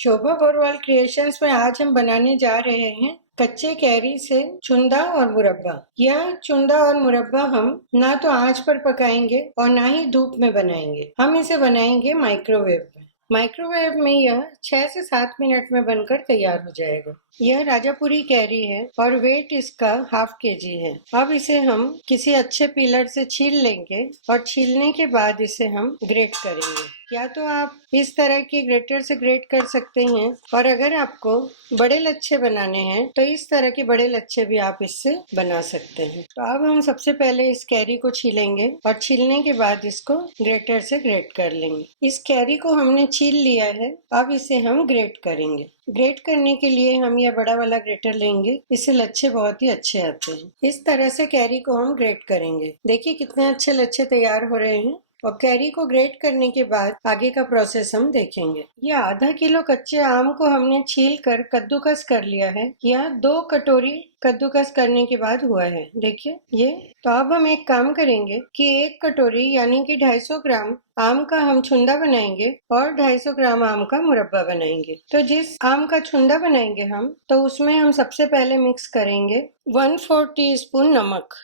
शोभा बोरवाल creations में आज हम बनाने जा रहे हैं कच्चे कैरी से चुंदा और मुरब्बा। यह चुंदा और मुरब्बा हम ना तो आंच पर पकाएंगे और ना ही धूप में बनाएंगे। हम इसे बनाएंगे माइक्रोवेव में। माइक्रोवेव में यह 6 से 7 मिनट में बनकर तैयार हो जाएगा। यह राजापुरी कैरी है और वेट इसका ½ kg है। अब इसे हम किसी अच्छे पीलर से छील लेंगे और छीलने के बाद इसे हम ग्रेट करेंगे। या तो आप इस तरह के ग्रेटर से ग्रेट कर सकते हैं और अगर आपको बड़े लच्छे बनाने हैं तो इस तरह के बड़े लच्छे भी आप इससे बना सकते हैं। तो अब हम सबसे पहले इस कैरी को छीलेंगे और छीलने के बाद इसको ग्रेटर से ग्रेट कर लेंगे। इस कैरी को हमने छील लिया है, अब इसे हम ग्रेट करेंगे। ग्रेट करने के लिए हम यह बड़ा वाला ग्रेटर लेंगे, इससे लच्छे बहुत ही अच्छे आते हैं। इस तरह से कैरी को हम ग्रेट करेंगे। देखिए कितने अच्छे लच्छे तैयार हो रहे हैं। और कैरी को ग्रेट करने के बाद आगे का प्रोसेस हम देखेंगे। यह ½ किलो कच्चे आम को हमने छील कर कद्दूकस कर लिया है। यह 2 कटोरी कद्दूकस करने के बाद हुआ है। देखिए ये। तो अब हम एक काम करेंगे कि 1 कटोरी यानी कि 250 ग्राम आम का हम छुंदा बनाएंगे और 250 ग्राम आम का मुरब्बा बनाएंगे। तो जिस आम का छुंदा बनाएंगे हम, तो उसमें हम सबसे पहले मिक्स करेंगे 1/4 टीस्पून नमक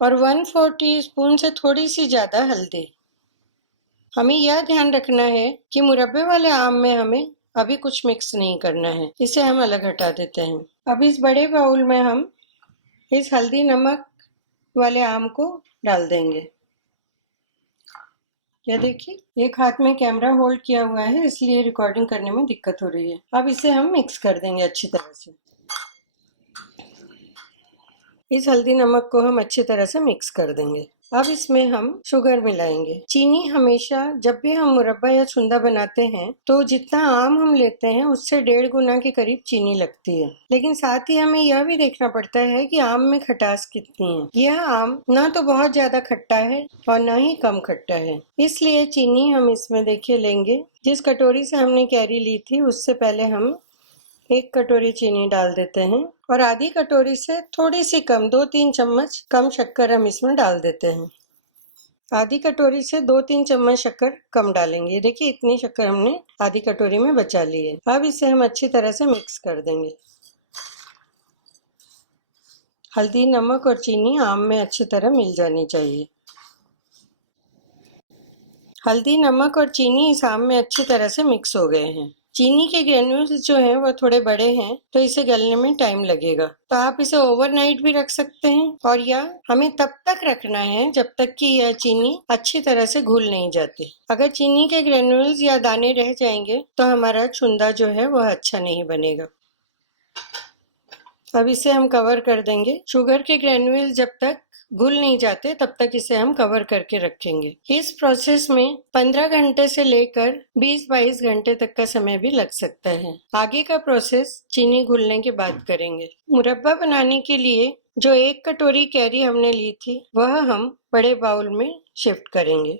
और 1/4 टीस्पून से थोड़ी सी ज्यादा हल्दी। हमें यह ध्यान रखना है कि मुरब्बे वाले आम में हमें अभी कुछ मिक्स नहीं करना है, इसे हम अलग हटा देते हैं। अब इस बड़े बाउल में हम इस हल्दी नमक वाले आम को डाल देंगे। यह देखिए एक हाथ में कैमरा होल्ड किया हुआ है, इसलिए रिकॉर्डिंग करने में दिक्कत हो रही है। अब इसे हम मिक्स कर देंगे अच्छी तरह से। इस हल्दी नमक को हम अच्छी तरह से मिक्स कर देंगे। अब इसमें हम शुगर मिलाएंगे। चीनी हमेशा जब भी हम मुरब्बा या छुंदा बनाते हैं तो जितना आम हम लेते हैं उससे 1.5 गुना के करीब चीनी लगती है। लेकिन साथ ही हमें यह भी देखना पड़ता है कि आम में खटास कितनी है। यह आम ना तो बहुत ज्यादा खट्टा है और ना ही कम खट्टा है, इसलिए चीनी हम इसमें देखिए लेंगे। जिस कटोरी से हमने कैरी ली थी उससे पहले हम 1 कटोरी चीनी डाल देते हैं और आधी कटोरी से थोड़ी सी कम 2-3 चम्मच कम शक्कर हम इसमें डाल देते हैं। आधी कटोरी से 2-3 चम्मच शक्कर कम डालेंगे। देखिए इतनी शक्कर हमने आधी कटोरी में बचा ली है। अब इसे हम अच्छी तरह से मिक्स कर देंगे। हल्दी नमक और चीनी आम में अच्छी तरह मिल जानी चाहिए। हल्दी नमक और चीनी इस आम में अच्छी तरह से मिक्स हो गए हैं। चीनी के ग्रेन्यूल्स जो हैं वो थोड़े बड़े हैं तो इसे गलने में टाइम लगेगा। तो आप इसे ओवरनाइट भी रख सकते हैं और या हमें तब तक रखना है जब तक कि यह चीनी अच्छी तरह से घुल नहीं जाती। अगर चीनी के ग्रेन्यूल्स या दाने रह जाएंगे तो हमारा छुंदा जो है वह अच्छा नहीं बनेगा। अब इसे हम कवर कर देंगे। शुगर के ग्रेन्यूल्स जब तक घुल नहीं जाते तब तक इसे हम कवर करके रखेंगे। इस प्रोसेस में 15 घंटे से लेकर 20-22 घंटे तक का समय भी लग सकता है। आगे का प्रोसेस चीनी घुलने के बाद करेंगे। मुरब्बा बनाने के लिए जो 1 कटोरी कैरी हमने ली थी वह हम बड़े बाउल में शिफ्ट करेंगे।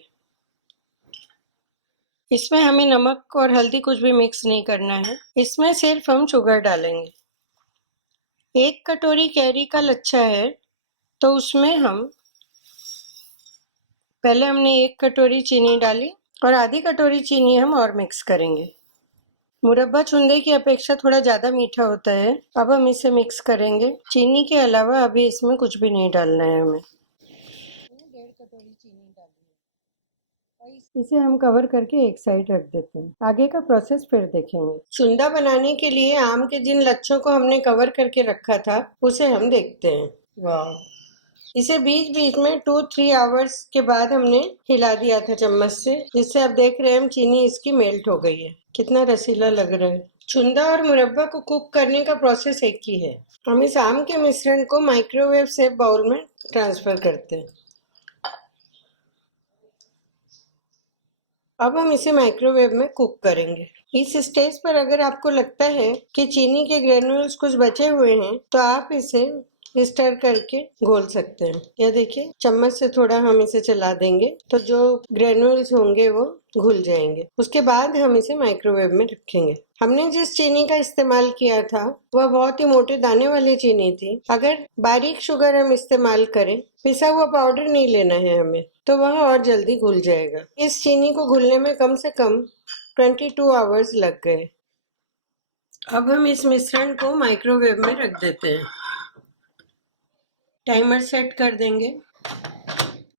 इसमें हमें नमक और हल्दी कुछ भी मिक्स नहीं करना है, इसमें सिर्फ हम शुगर डालेंगे। 1 कटोरी कैरी का लच्छा है तो उसमें हम पहले हमने 1 कटोरी चीनी डाली और आधी कटोरी चीनी हम और मिक्स करेंगे। मुरब्बा छुंदे की अपेक्षा थोड़ा ज्यादा मीठा होता है। अब हम इसे मिक्स करेंगे। चीनी के अलावा अभी इसमें कुछ भी नहीं डालना है हमें। 1.5 कटोरी चीनी डाली है। इसे हम कवर करके एक साइड रख देते हैं। आगे का प्रोसेस फिर देखेंगे। चुंदा बनाने के लिए आम के जिन लच्छों को हमने कवर करके रखा था उसे हम देखते हैं। वाह, इसे बीच बीच में 2-3 आवर्स के बाद हमने हिला दिया था चम्मच से, जिससे अब देख रहे हैं हम चीनी इसकी मेल्ट हो गई है। कितना रसीला लग रहा है। चुंदा और मुरब्बा को कुक करने का प्रोसेस एक ही है। हम इस आम के मिश्रण को माइक्रोवेव सेफ बाउल में ट्रांसफर करते हैं। अब हम इसे माइक्रोवेव में कुक करेंगे। इस स्टेज पर अगर आपको लगता है कि चीनी के ग्रेन्यूल्स कुछ बचे हुए हैं तो आप इसे स्टर करके घोल सकते हैं। यह देखिए चम्मच से थोड़ा हम इसे चला देंगे तो जो ग्रेन्यूल्स होंगे वो घुल जाएंगे। उसके बाद हम इसे माइक्रोवेव में रखेंगे। हमने जिस चीनी का इस्तेमाल किया था वह बहुत ही मोटे दाने वाली चीनी थी। अगर बारीक शुगर हम इस्तेमाल करें, पिसा हुआ पाउडर नहीं लेना है हमें, तो वह और जल्दी घुल जाएगा। इस चीनी को घुलने में कम से कम 22 आवर्स लग गए। अब हम इस मिश्रण को माइक्रोवेव में रख देते हैं। टाइमर सेट कर देंगे।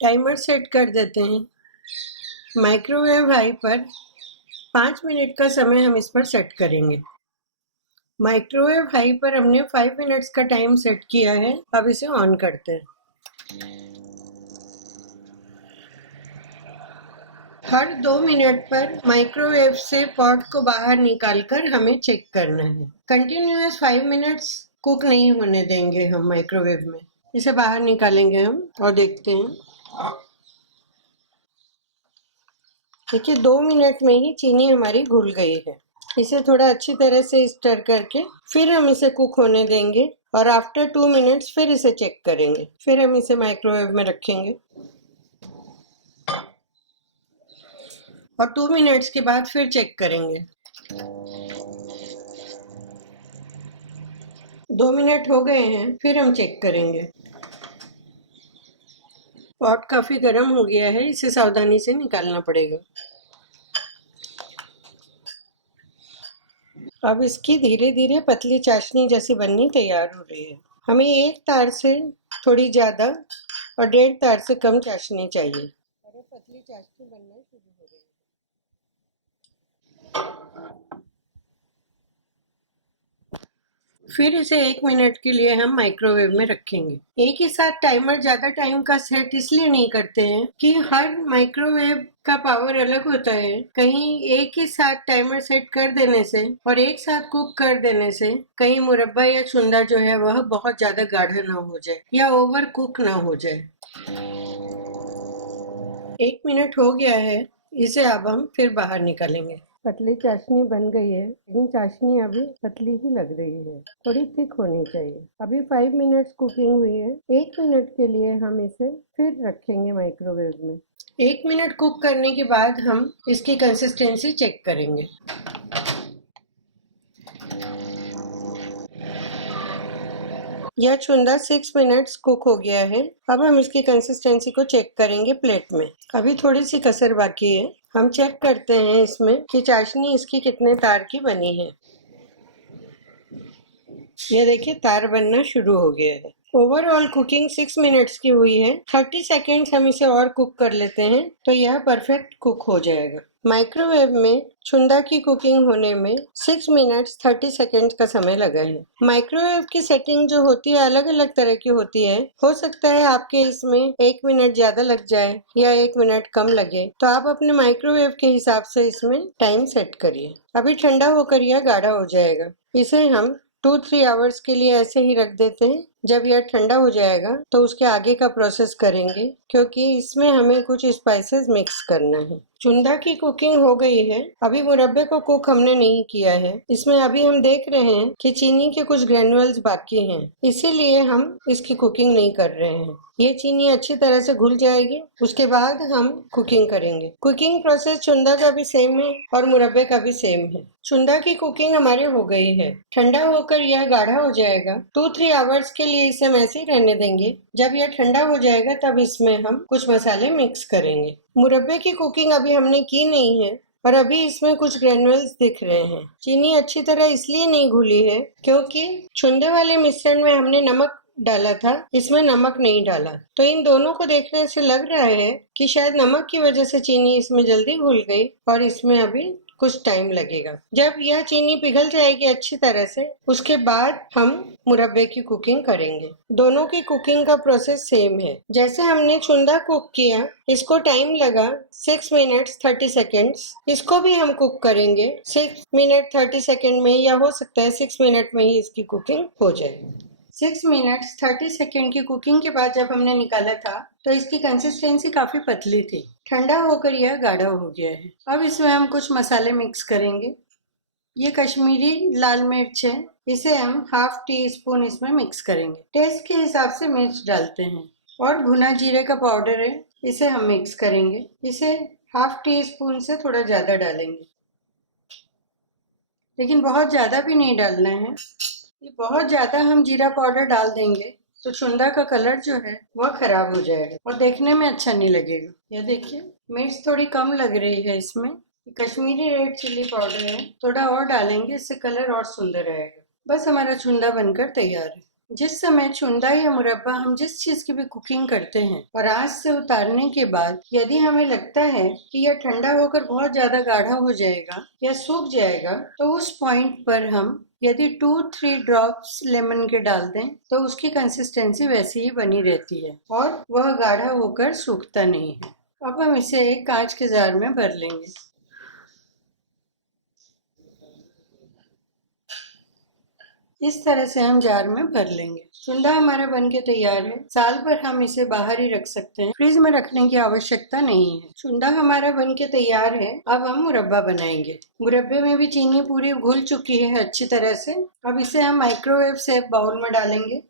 टाइमर सेट कर देते हैं। माइक्रोवेव हाई पर 5 मिनट का समय हम इस पर सेट करेंगे। माइक्रोवेव हाई पर हमने 5 मिनट्स का टाइम सेट किया है। अब इसे ऑन करते हैं। हर 2 मिनट पर माइक्रोवेव से पॉट को बाहर निकालकर हमें चेक करना है। कंटिन्यूअस 5 मिनट्स कुक नहीं होने देंगे हम माइक्रोवेव में। इसे बाहर निकालेंगे हम और देखते हैं। देखिए 2 मिनट में ही चीनी हमारी घुल गई है। इसे थोड़ा अच्छी तरह से स्टर करके फिर हम इसे कुक होने देंगे और आफ्टर 2 मिनट्स फिर इसे चेक करेंगे। फिर हम इसे माइक्रोवेव में रखेंगे और 2 मिनट्स के बाद फिर चेक करेंगे। 2 मिनट हो गए हैं, फिर हम चेक करेंगे। पॉट काफी गर्म हो गया है, इसे सावधानी से निकालना पड़ेगा। अब इसकी धीरे धीरे पतली चाशनी जैसी बननी तैयार हो रही है। हमें एक तार से थोड़ी ज्यादा और 1.5 तार से कम चाशनी चाहिए। और पतली चाशनी बनना शुरू हो रही है। फिर इसे 1 मिनट के लिए हम माइक्रोवेव में रखेंगे। एक ही साथ टाइमर ज्यादा टाइम का सेट इसलिए नहीं करते हैं कि हर माइक्रोवेव का पावर अलग होता है। कहीं एक ही साथ टाइमर सेट कर देने से और एक साथ कुक कर देने से कहीं मुरब्बा या चुंदा जो है वह बहुत ज्यादा गाढ़ा ना हो जाए या ओवर कुक ना हो जाए। 1 मिनट हो गया है, इसे अब हम फिर बाहर निकालेंगे। पतली चाशनी बन गई है, लेकिन चाशनी अभी पतली ही लग रही है, थोड़ी थिक होनी चाहिए। अभी 5 मिनट्स कुकिंग हुई है। 1 मिनट के लिए हम इसे फिर रखेंगे माइक्रोवेव में। 1 मिनट कुक करने के बाद हम इसकी कंसिस्टेंसी चेक करेंगे। यह चुंदा 6 मिनट्स कुक हो गया है। अब हम इसकी कंसिस्टेंसी को चेक करेंगे प्लेट में। अभी थोड़ी सी कसर बाकी है। हम चेक करते हैं इसमें कि चाशनी इसकी कितने तार की बनी है। ये देखिए तार बनना शुरू हो गया है। ओवरऑल कुकिंग 6 मिनट्स की हुई है। 30 सेकेंड्स हम इसे और कुक कर लेते हैं तो यह परफेक्ट कुक हो जाएगा। माइक्रोवेव में चुंदा की कुकिंग होने में 6 मिनट्स 30 सेकेंड्स का समय लगा है। माइक्रोवेव की सेटिंग जो होती है अलग अलग तरह की होती है। हो सकता है आपके इसमें 1 मिनट ज्यादा लग जाए या 1 मिनट कम लगे, तो आप अपने माइक्रोवेव के हिसाब से इसमें टाइम सेट करिए। अभी ठंडा होकर यह गाढ़ा हो जाएगा। इसे हम 2-3 आवर्स के लिए ऐसे ही रख देते हैं। जब यह ठंडा हो जाएगा तो उसके आगे का प्रोसेस करेंगे, क्योंकि इसमें हमें कुछ स्पाइसेस मिक्स करना है। चुंदा की कुकिंग हो गई है। अभी मुरब्बे को कुक हमने नहीं किया है। इसमें अभी हम देख रहे हैं कि चीनी के कुछ ग्रेन्युल्स बाकी हैं, इसीलिए हम इसकी कुकिंग नहीं कर रहे हैं। ये चीनी अच्छी तरह से घुल जाएगी, उसके बाद हम कुकिंग करेंगे। कुकिंग प्रोसेस चुंदा का भी सेम है और मुरब्बे का भी सेम है। चुंदा की कुकिंग हमारे हो गई है। ठंडा होकर यह गाढ़ा हो जाएगा। 2-3 आवर्स के लिए इसे हम ऐसे ही रहने देंगे। जब यह ठंडा हो जाएगा तब इसमें हम कुछ मसाले मिक्स करेंगे। मुरब्बे की कुकिंग अभी हमने की नहीं है और अभी इसमें कुछ ग्रेन्युल्स दिख रहे हैं। चीनी अच्छी तरह इसलिए नहीं घुली है क्योंकि चुंदे वाले मिश्रण में हमने नमक डाला था, इसमें नमक नहीं डाला। तो इन दोनों को देखने से लग रहा है कि शायद नमक की वजह से चीनी इसमें जल्दी घुल गई और इसमें अभी कुछ टाइम लगेगा। जब यह चीनी पिघल जाएगी अच्छी तरह से, उसके बाद हम मुरब्बे की कुकिंग करेंगे। दोनों की कुकिंग का प्रोसेस सेम है। जैसे हमने चुंदा कुक किया, इसको टाइम लगा 6 मिनट्स 30 सेकेंड्स। इसको भी हम कुक करेंगे 6 मिनट 30 सेकेंड में, या हो सकता है 6 मिनट में ही इसकी कुकिंग हो जाए। 6 मिनट्स 30 सेकेंड की कुकिंग के बाद जब हमने निकाला था तो इसकी कंसिस्टेंसी काफी पतली थी। ठंडा होकर यह गाढ़ा हो गया है। अब इसमें हम कुछ मसाले मिक्स करेंगे। ये कश्मीरी लाल मिर्च है, इसे हम ½ टी स्पून इसमें मिक्स करेंगे। टेस्ट के हिसाब से मिर्च डालते हैं। और भुना जीरे का पाउडर है, इसे हम मिक्स करेंगे। इसे ½ टी स्पून से थोड़ा ज्यादा डालेंगे, लेकिन बहुत ज्यादा भी नहीं डालना है। ये बहुत ज्यादा हम जीरा पाउडर डाल देंगे तो चुंदा का कलर जो है वह खराब हो जाएगा और देखने में अच्छा नहीं लगेगा। ये देखिए मिर्च थोड़ी कम लग रही है इसमें, कश्मीरी रेड चिल्ली पाउडर है, थोड़ा और डालेंगे, इससे कलर और सुंदर रहेगा। बस हमारा चुंदा बनकर तैयार है। जिस समय चुंदा या मुरब्बा हम जिस चीज की भी कुकिंग करते हैं और आंच से उतारने के बाद यदि हमें लगता है कि यह ठंडा होकर बहुत ज्यादा गाढ़ा हो जाएगा या सूख जाएगा, तो उस पॉइंट पर हम यदि 2-3 ड्रॉप्स लेमन के डाल दें तो उसकी कंसिस्टेंसी वैसी ही बनी रहती है और वह गाढ़ा होकर सूखता नहीं है। अब हम इसे एक कांच के जार में भर लेंगे। इस तरह से हम जार में भर लेंगे। चुंदा हमारा बनके तैयार है। साल भर हम इसे बाहर ही रख सकते हैं, फ्रिज में रखने की आवश्यकता नहीं है। चुंदा हमारा बनके तैयार है। अब हम मुरब्बा बनाएंगे। मुरब्बे में भी चीनी पूरी घुल चुकी है अच्छी तरह से। अब इसे हम माइक्रोवेव सेफ बाउल में डालेंगे।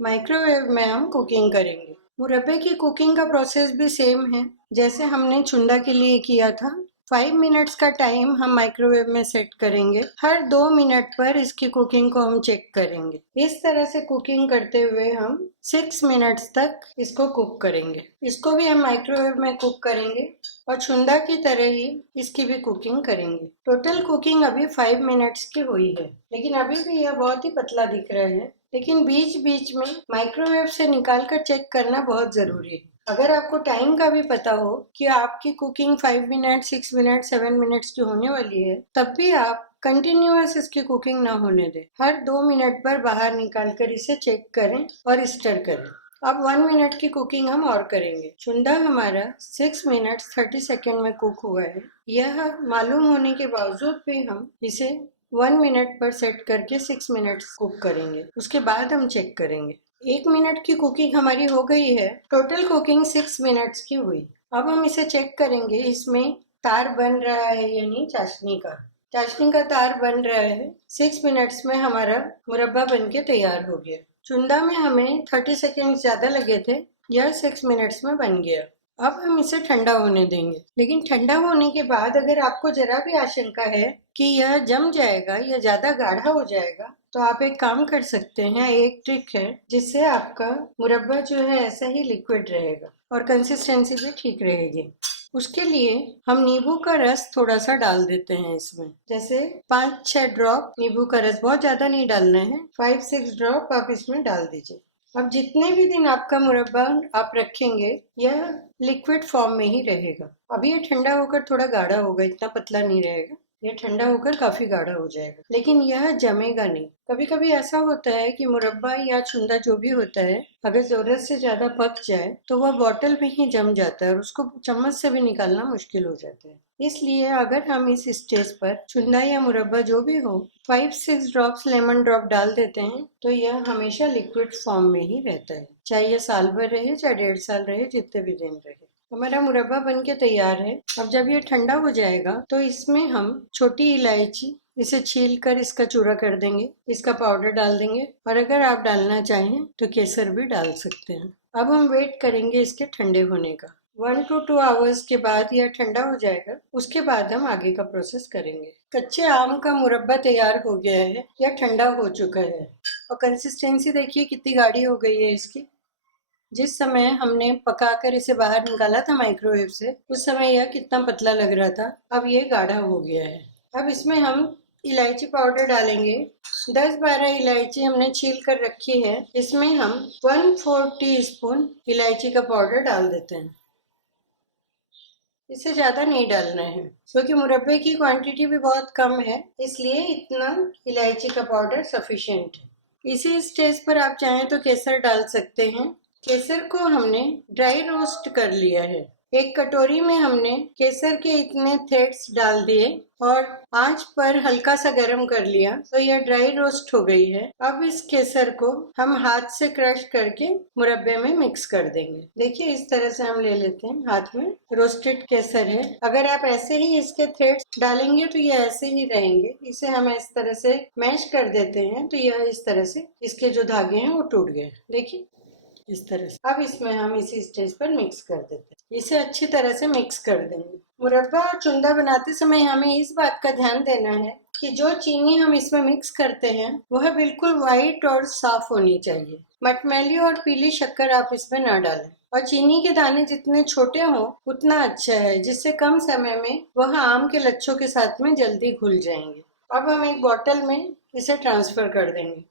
माइक्रोवेव में हम कुकिंग करेंगे। मुरब्बे की कुकिंग का प्रोसेस भी सेम है जैसे हमने चुंदा के लिए किया था। 5 मिनट्स का टाइम हम माइक्रोवेव में सेट करेंगे। हर 2 मिनट पर इसकी कुकिंग को हम चेक करेंगे। इस तरह से कुकिंग करते हुए हम 6 मिनट्स तक इसको कुक करेंगे। इसको भी हम माइक्रोवेव में कुक करेंगे और चुंदा की तरह ही इसकी भी कुकिंग करेंगे। टोटल कुकिंग अभी 5 मिनट्स की हुई है, लेकिन अभी भी यह बहुत ही पतला दिख रहा है। लेकिन बीच बीच में माइक्रोवेव से निकाल कर चेक करना बहुत जरूरी है। अगर आपको टाइम का भी पता हो कि आपकी कुकिंग 5 मिनट, 6 मिनट, 7 मिनट्स की होने वाली है, तब भी आप कंटिन्यूअस इसकी कुकिंग ना होने दें। हर 2 मिनट पर बाहर निकाल कर इसे चेक करें और स्टर करें। अब 1 मिनट की कुकिंग हम और करेंगे। चुंदा हमारा 6 मिनट 30 सेकेंड में कुक हुआ है। यह मालूम होने के बावजूद भी हम इसे 1 मिनट पर सेट करके 6 मिनट्स कुक करेंगे। उसके बाद हम चेक करेंगे। 1 मिनट की कुकिंग हमारी हो गई है। टोटल कुकिंग 6 मिनट्स की हुई। अब हम इसे चेक करेंगे, इसमें तार बन रहा है या नहीं। चाशनी का तार बन रहा है। 6 मिनट्स में हमारा मुरब्बा बनके तैयार हो गया। चुंदा में हमें 30 सेकेंड ज्यादा लगे थे, यह 6 मिनट्स में बन गया। अब हम इसे ठंडा होने देंगे। लेकिन ठंडा होने के बाद अगर आपको जरा भी आशंका है कि यह जम जाएगा या ज्यादा गाढ़ा हो जाएगा, तो आप एक काम कर सकते हैं। एक ट्रिक है जिससे आपका मुरब्बा जो है ऐसा ही लिक्विड रहेगा और कंसिस्टेंसी भी ठीक रहेगी। उसके लिए हम नींबू का रस थोड़ा सा डाल देते हैं इसमें, जैसे 5-6 ड्रॉप नींबू का रस, बहुत ज्यादा नहीं डालना है। 5-6 ड्रॉप आप इसमें डाल दीजिए। अब जितने भी दिन आपका मुरब्बा आप रखेंगे, यह लिक्विड फॉर्म में ही रहेगा। अभी ये ठंडा होकर थोड़ा गाढ़ा होगा, इतना पतला नहीं रहेगा। यह ठंडा होकर काफी गाढ़ा हो जाएगा, लेकिन यह जमेगा नहीं। कभी कभी ऐसा होता है कि मुरब्बा या चुंदा जो भी होता है, अगर जरूरत से ज्यादा पक जाए तो वह बॉटल में ही जम जाता है और उसको चम्मच से भी निकालना मुश्किल हो जाता है। इसलिए अगर हम इस स्टेज पर चुंदा या मुरब्बा जो भी हो 5-6 ड्रॉप्स लेमन ड्रॉप डाल देते हैं, तो यह हमेशा लिक्विड फॉर्म में ही रहता है। चाहे यह साल भर रहे, चाहे 1.5 साल रहे, जितने भी दिन रहे। हमारा मुरब्बा बनके तैयार है। अब जब ये ठंडा हो जाएगा तो इसमें हम छोटी इलायची, इसे छील कर इसका चूरा कर देंगे, इसका पाउडर डाल देंगे और अगर आप डालना चाहें तो केसर भी डाल सकते हैं। अब हम वेट करेंगे इसके ठंडे होने का। 1 to 2 आवर्स के बाद यह ठंडा हो जाएगा। उसके बाद हम आगे का प्रोसेस करेंगे। कच्चे आम का मुरब्बा तैयार हो गया है, यह ठंडा हो चुका है और कंसिस्टेंसी देखिए कितनी गाढ़ी हो गई है इसकी। जिस समय हमने पकाकर इसे बाहर निकाला था माइक्रोवेव से, उस समय यह कितना पतला लग रहा था। अब ये गाढ़ा हो गया है। अब इसमें हम इलायची पाउडर डालेंगे। 10-12 इलायची हमने छील कर रखी है। इसमें हम 1/4 टीस्पून इलायची का पाउडर डाल देते हैं। इसे ज्यादा नहीं डालना है क्योंकि मुरब्बे की क्वांटिटी भी बहुत कम है, इसलिए इतना इलायची का पाउडर सफिशिएंट है। इसी स्टेज पर आप चाहें तो केसर डाल सकते हैं। केसर को हमने ड्राई रोस्ट कर लिया है। एक कटोरी में हमने केसर के इतने थ्रेड्स डाल दिए और आंच पर हल्का सा गर्म कर लिया, तो यह ड्राई रोस्ट हो गई है। अब इस केसर को हम हाथ से क्रश करके मुरब्बे में मिक्स कर देंगे। देखिए इस तरह से हम ले लेते हैं हाथ में। रोस्टेड केसर है। अगर आप ऐसे ही इसके थ्रेड्स डालेंगे तो ये ऐसे ही रहेंगे। इसे हम इस तरह से मैश कर देते हैं तो यह इस तरह से इसके जो धागे हैं वो टूट गए। देखिए इस तरह से। अब इसमें हम इसी स्टेज पर मिक्स कर देते हैं। इसे अच्छी तरह से मिक्स कर देंगे। मुरब्बा और चुंदा बनाते समय हमें इस बात का ध्यान देना है कि जो चीनी हम इसमें मिक्स करते हैं वह बिल्कुल व्हाइट और साफ होनी चाहिए। मटमैली और पीली शक्कर आप इसमें ना डालें। और चीनी के दाने जितने छोटे हों उतना अच्छा है, जिससे कम समय में वह आम के लच्छों के साथ में जल्दी घुल जाएंगे। अब हम एक बोतल में इसे ट्रांसफर कर देंगे।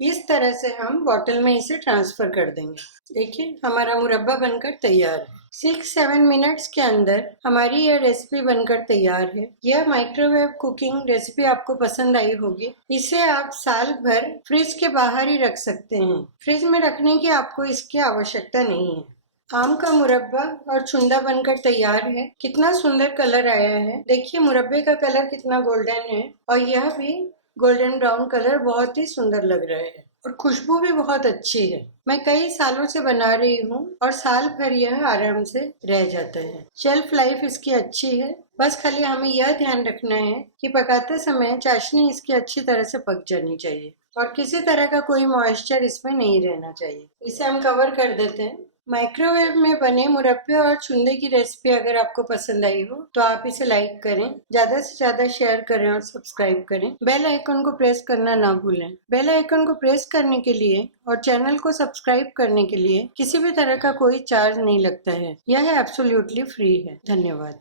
इस तरह से हम बॉटल में इसे ट्रांसफर कर देंगे। देखिए हमारा मुरब्बा बनकर तैयार है। 6-7 मिनट्स के अंदर हमारी यह रेसिपी बनकर तैयार है। यह माइक्रोवेव कुकिंग रेसिपी आपको पसंद आई होगी। इसे आप साल भर फ्रिज के बाहर ही रख सकते हैं। फ्रिज में रखने की आपको इसकी आवश्यकता नहीं है। आम का मुरब्बा और चुंदा बनकर तैयार है। कितना सुंदर कलर आया है। देखिए मुरब्बे का कलर कितना गोल्डन है और यह भी गोल्डन ब्राउन कलर बहुत ही सुंदर लग रहा है और खुशबू भी बहुत अच्छी है। मैं कई सालों से बना रही हूँ और साल भर यह आराम से रह जाता है। शेल्फ लाइफ इसकी अच्छी है। बस खाली हमें यह ध्यान रखना है कि पकाते समय चाशनी इसकी अच्छी तरह से पक जानी चाहिए और किसी तरह का कोई मॉइस्चर इसमें नहीं रहना चाहिए। इसे हम कवर कर देते हैं। माइक्रोवेव में बने मुरब्बे और चुंदे की रेसिपी अगर आपको पसंद आई हो तो आप इसे लाइक करें, ज्यादा से ज्यादा शेयर करें और सब्सक्राइब करें। बेल आइकन को प्रेस करना ना भूलें। बेल आइकन को प्रेस करने के लिए और चैनल को सब्सक्राइब करने के लिए किसी भी तरह का कोई चार्ज नहीं लगता है। यह एब्सोल्युटली फ्री है। धन्यवाद।